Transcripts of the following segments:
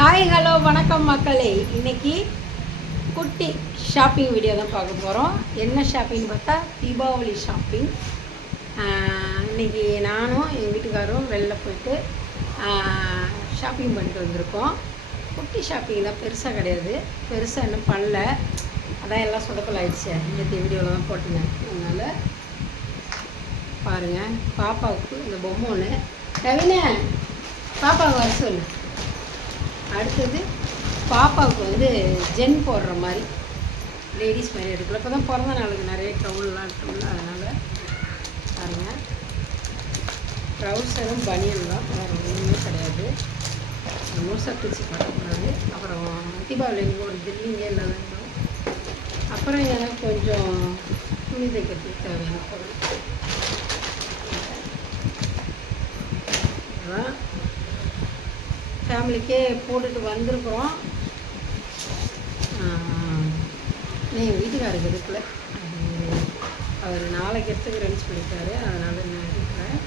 Hi hello வணக்கம் மக்களே. இன்னைக்கு குட்டி ஷாப்பிங் வீடியோ தான் பார்க்க போகிறோம் என்ன ஷாப்பிங் பார்த்தா தீபாவளி ஷாப்பிங் இன்னைக்கு நானும் எங்கள் வீட்டுக்காரரும் வெளில போயிட்டு ஷாப்பிங் பண்ணிட்டு வந்திருக்கோம். குட்டி ஷாப்பிங் தான் பெருசாக கிடையாது. பெருசாக இன்னும் பண்ணல. அதான் எல்லாம் சொதப்பல் ஆயிடுச்சு. இந்த வீடியோவில் தான் போட்டுங்க அதனால் பாருங்கள் பாப்பாவுக்கு இந்த பொம்மை ஒன்று ரவினே பாப்பாவுக்கு வர சொல்லு. அடுத்தது பாப்பாவுக்கு வந்து ஜென் போடுற மாதிரி லேடிஸ் மாதிரி எடுக்கல இப்போ தான் பிறந்த நாளுக்கு நிறைய ட்ரவுன்லாம் இருக்கும்ல அதனால் பாருங்கள் ட்ரௌசரும் பனியன் தான். வேறு ஒன்றுமே கிடையாது. முழுசாக பிரித்து பண்ணக்கூடாது அப்புறம் தீபாவளிக்கு ஒரு தில்லிங்கே இல்லை வேண்டும் அப்புறம் எனக்கு கொஞ்சம் துணி தைக்கிறதுக்கு தேவையான பொருள். அதான். ஃபேமிலிக்கே போட்டுட்டு வந்திருக்கிறோம். நீ எங்கள் வீட்டுக்காருக்கு எடுக்கல அவர் நாளைக்கு எடுத்துக்கிறேன்னு சொல்லிட்டாரு அதனால் நான் எடுக்கிறேன்.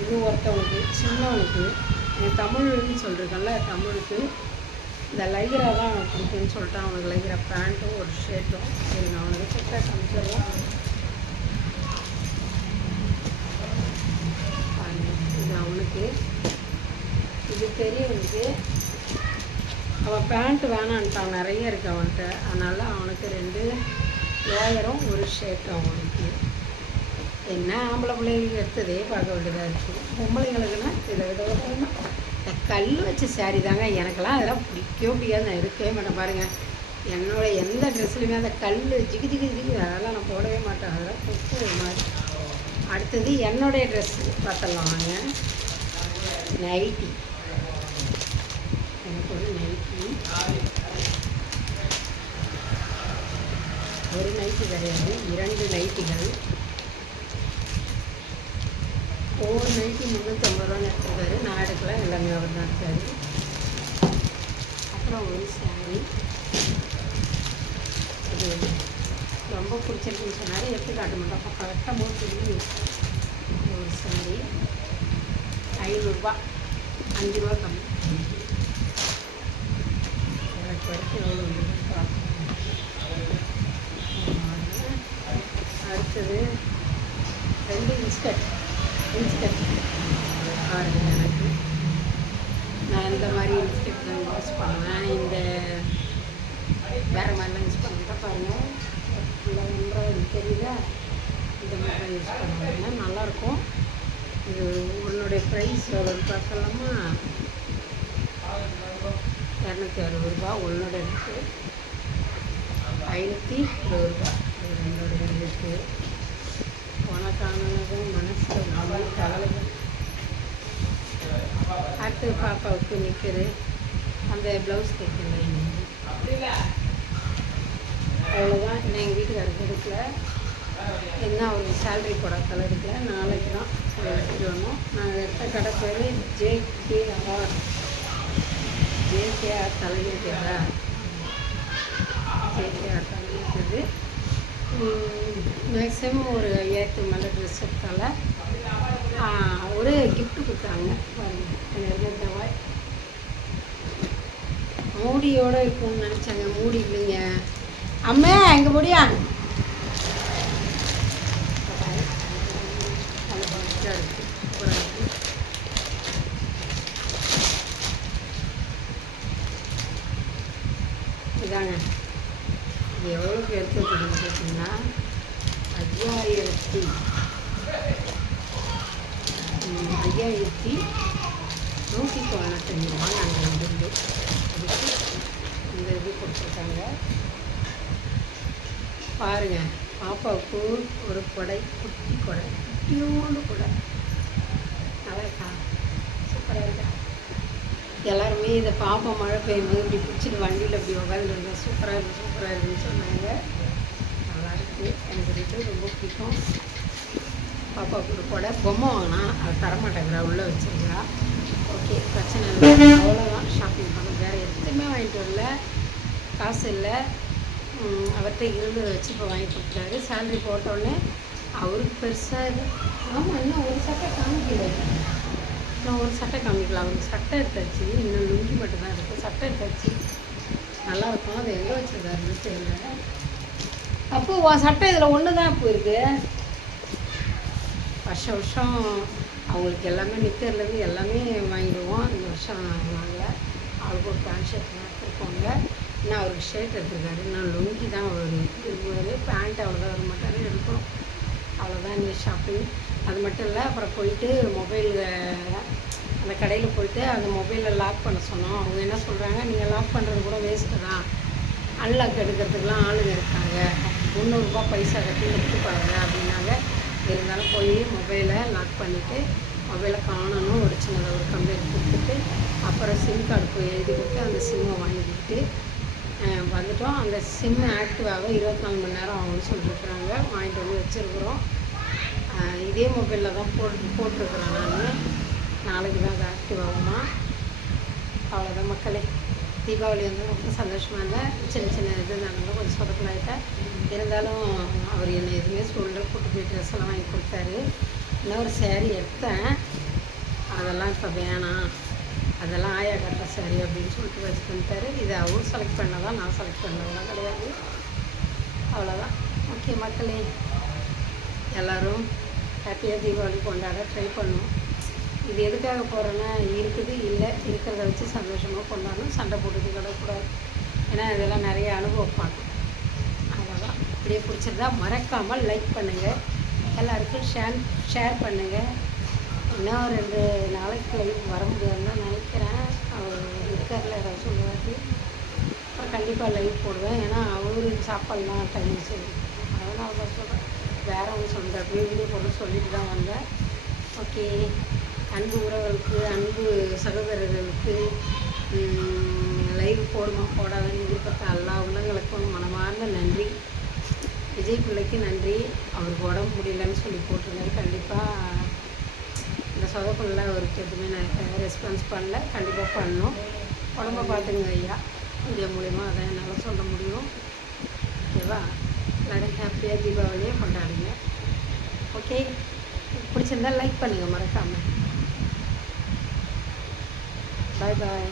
இன்னும் ஒருத்தவனுக்கு சின்னவனுக்கு என் தமிழ்னு சொல்லிருக்கேன்ல தமிழுக்கு. இந்த லைக்ரா தான் அவனுக்கு பிடிக்குன்னு சொல்லிட்டு அவனுக்கு லைக்ரா பேண்ட்டும் ஒரு ஷர்ட்டும் சரி நான் அவனுக்கு செட்டாக காமிச்சிடுறேன் இது அவனுக்கு இது பெரியவனுக்கு அவன் பேண்ட்டு வேணான்ட்டான். நிறைய இருக்கு அவன்கிட்ட. அதனால் அவனுக்கு ரெண்டு லேயரும் ஒரு ஷர்ட் அவனுக்கு. என்ன ஆம்பளை பிள்ளைங்களுக்கு எடுத்ததே பார்க்க வேண்டியதாக இருக்குது பொம்பளைங்களுக்குன்னா இதை விட இந்த கல் வச்ச சாரி தாங்க எனக்கெல்லாம் அதெல்லாம் பிடிக்கவே பிடிக்காது. நான் எடுக்கவே மாட்டேன். பாருங்கள் என்னோட எந்த ட்ரெஸ்லையுமே அந்த கல் ஜிகு ஜிகு ஜிகு அதெல்லாம் நான் போடவே மாட்டேன். அதெல்லாம் புக்கு ஒரு மாதிரி. அடுத்தது என்னுடைய ட்ரெஸ்ஸு பார்த்தலாம் வாங்க. நைட்டி எனக்கு ஒரு நைட்டி ஒரு நைட்டு கிடையாது இரண்டு நைட்டிகள் ஒவ்வொரு நைட்டு முந்நூற்றம்பது ரூபான்னு எடுத்துருக்காரு. நான் எடுக்கல எல்லாமே அவர் தான் இருக்காரு அப்புறம் ஒரு சாரி இது ரொம்ப பிடிச்சிருக்குன்னு சொன்னார். எடுத்து காட்ட மாட்டோம்? அப்போ கரெக்டாக போட்டு ஒரு சாரி ஐநூறுரூபா அஞ்சு ரூபா கம்மி. வரைக்கும் எவ்வளோ வந்ததுன்னு அடுத்தது ரெண்டு இன்ஸ்கட் இன்ஸ்கட். பாருங்க எனக்கு. நான் இந்த மாதிரி இன்ஸ்கட் தான் யூஸ் பண்ணுவேன். இந்த வேறு மாதிரிலாம் யூஸ் பண்ணிட்டா பாருங்கள் இல்லை எம்ப்ராய்டரி தெரியுதா இந்த மாதிரி தான் யூஸ் பண்ணுவாங்க. நல்லாயிருக்கும். இது உன்னுடைய ப்ரைஸ் எவ்வளோன்னு பார்க்கலாமா? இரநூத்தி அறுபது ரூபா ஒன்றோட இருக்குது ஐநூற்றி இருபது ரூபா இது ரெண்டோட இருக்குது உனக்கானதும் மனசு ரொம்ப கவலை அடுத்து பாப்பாவுக்கு நிற்கிறது அந்த ப்ளவுஸ் தைக்கல அவ்வளோதான் இன்னும் எங்கள் வீட்டுக்காரருக்கு எடுக்கல என்ன அவருக்கு சேலரி போடாதால எடுக்கல. நாளைக்கு தான் எடுத்துகிட்டு வரணும். நாங்கள் எடுத்த கடை பேர் J K R J K R தலையீட்டா J K R தலையீட்டது மேக்ஸிமம் ஒரு ஐயாயிரத்துக்கு மேலே ட்ரெஸ் எடுத்தால ஒரு கிஃப்ட் கொடுத்தாங்க பாருங்க எனக்கு இந்த வாய் மூடியோடு இருக்கும்னு நினச்சாங்க. மூடி இல்லைங்க. அம்மா எங்கே முடியா இதாங்க இது எவ்வளோக்கு எடுத்து வச்சுருக்கோம் பார்த்தீங்கன்னா ஐயாயிரத்தி. ஐயாயிரத்தி நூற்றி தொண்ணூத்தஞ்சு ரூபா நாங்கள் வந்துருந்து அதுக்கு இந்த இது கொடுத்துருக்காங்க. பாருங்க பாப்பாவுக்கு ஒரு கொடை குட்டி கொடை குட்டியோண்டு கொடை. நல்லா இருக்கா? எல்லாருமே இதை பார்ப்போம் மழை பெய்யும்போது இப்படி பிடிச்சிட்டு வண்டியில் இப்படி உட்காந்துருந்தேன் சூப்பராக இருக்குது சூப்பராக இருக்குன்னு சொன்னாங்க. நல்லாயிருக்கு எனக்கு இது ரொம்ப பிடிக்கும். பாப்பாவுக்கு கூட பொம்மை வாங்கினா அதை தரமாட்டேங்கிறா உள்ளே வச்சுருக்கிறா ஓகே பிரச்சனை இல்லை. அவ்வளோதான் ஷாப்பிங் பண்ண வேறு எதுவுமே வாங்கிட்டு வரல. காசு இல்லை. அவர்கிட்ட இருந்ததை வச்சு இப்போ வாங்கி கொடுத்துட்டாரு. சேலரி போட்டோடனே அவருக்கு பெருசாக ஆமாம் இன்னும் ஒரு சட்டை காமிக்கல. நான் ஒரு சட்டை காமிக்கலாம் அவருக்கு சட்டை எடுத்தாச்சு இன்னும் லுங்கி மட்டும் தான் இருக்குது சட்டை எடுத்தாச்சு நல்லா இருக்கும். அது எங்கே வச்சிருக்காருன்னு தெரியல. அப்போ உன் சட்டை இதில் ஒன்று தான் இப்போ இருக்குது வருஷம் வருஷம் அவங்களுக்கு எல்லாமே நிற்கிறதுலேருந்து எல்லாமே வாங்கிடுவோம். இந்த வருஷம் வாங்கல. அவருக்கு ஒரு பேண்ட் ஷர்ட் எடுத்துருக்கோங்க. இன்னும் அவருக்கு ஷர்ட் எடுத்துருக்காரு. நான் லுங்கி தான் அவர் விரும்புவார். பேண்ட் அவ்வளோதான் வர மாட்டாரு. எடுக்கணும். அவ்வளோதான் இந்த ஷாப்பிங் அது மட்டும் இல்லை அப்புறம் போயிட்டு மொபைல் அந்த கடையில் போயிட்டு அந்த மொபைலில் லாக் பண்ண சொன்னோம். அவங்க என்ன சொல்கிறாங்க நீங்கள் லாக் பண்ணுறது கூட வேஸ்ட்டு தான். அன்லாக் எடுக்கிறதுக்கெலாம் ஆளுங்க இருக்காங்க. முந்நூறுரூபா பைசா கட்டி எடுத்துப்பாங்க அப்படின்னாங்க. இருந்தாலும் போய் மொபைலை லாக் பண்ணிவிட்டு மொபைலை காணணும். ஒரு சின்னதாக ஒரு கம்ப்ளைண்ட் கொடுத்துட்டு அப்புறம் சிம் கார்டு போய் எழுதி கொடுத்து அந்த சிம்மை வாங்கிக்கிட்டு வந்துட்டோம். அந்த சிம் ஆக்டிவ் ஆக இருபத்தி நாலு மணி நேரம் ஆகும்னு சொல்லியிருக்கிறாங்க. வாங்கிட்டு வந்து வச்சுருக்குறோம். இதே மொபைலில் தான் போட்டு போட்டிருக்கிறேன் நான். நாளைக்கு தான் அது ஆக்டிவ் ஆகுமா? அவ்வளோதான் மக்களே. தீபாவளி வந்து ரொம்ப சந்தோஷமாக இருந்தேன் சின்ன சின்ன இது நாங்கள் கொஞ்சம் சொதப்பலாயிட்டேன் இருந்தாலும் அவர் என்னை எதுவுமே சொல்ல கூட்டு போய் ட்ரெஸ் எல்லாம் வாங்கி கொடுத்தாரு. இன்னொரு சேரீ எடுத்தேன். அதெல்லாம் இப்போ வேணாம். அதெல்லாம் ஆயா கட்டுற சாரி அப்படின்னு சொல்லிட்டு வச்சு பண்ணிட்டாரு. இது அவர் செலக்ட் பண்ணதான் நான் செலக்ட் பண்ணதெல்லாம் கிடையாது. அவ்வளோதான் ஓகே மக்களே எல்லோரும் ஹாப்பியாக தீபாவளி கொண்டாட ட்ரை பண்ணும் இது எதுக்காக போகிறேன்னா இருக்குது இல்லை இருக்கிறத வச்சு சந்தோஷமாக கொண்டாடணும். சண்டை போட்டுட்டு கிடக்கூடாது ஏன்னா இதெல்லாம் நிறைய அனுபவப்பாங்க அவ்வளோதான் இப்படியே பிடிச்சிருந்தா மறக்காமல் லைக் பண்ணுங்கள் எல்லாருக்கும் ஷேர் ஷேர் பண்ணுங்கள் இன்னும் ரெண்டு நாளைக்கு லைஃப் வர முடியாதுன்னு தான் நினைக்கிறேன். அவர் இருக்கார்ல ஏதாவது சொல்லுவார் அப்புறம் கண்டிப்பாக லைவ் போடுவேன். ஏன்னா அவரு சாப்பாடுலாம் டைம் சரி. அதனால் தான் சொல்கிறேன் வேற ஒன்று சொல்கிறேன் அப்படியே வீடியோ போட்டு சொல்லிட்டு தான் வந்தேன். ஓகே. அன்பு உறவுகளுக்கு அன்பு சகோதரர்களுக்கு லைவ் போடுமா போடாதுன்னு விருப்பத்தை எல்லா உள்ளங்களுக்கும் மனமார்ந்த நன்றி. விஜய் பிள்ளைக்கு நன்றி. அவருக்கு உடம்பு முடியலன்னு சொல்லி போட்டிருந்தாரு. கண்டிப்பாக இந்த அவருக்கு எதுவுமே நான் ரெஸ்பான்ஸ் பண்ணல. கண்டிப்பாக பண்ணோம் உடம்ப பார்த்துங்க ஐயா. வீடியோ மூலிமா அதை என்னால் சொல்ல முடியும். ஓகேவா? எல்லாரும் ஹாப்பியாக தீபாவளியை கொண்டாடுங்க. ஓகே? பிடிச்சிருந்தா லைக் பண்ணுங்கள் மறக்காமல் பாய் பாய்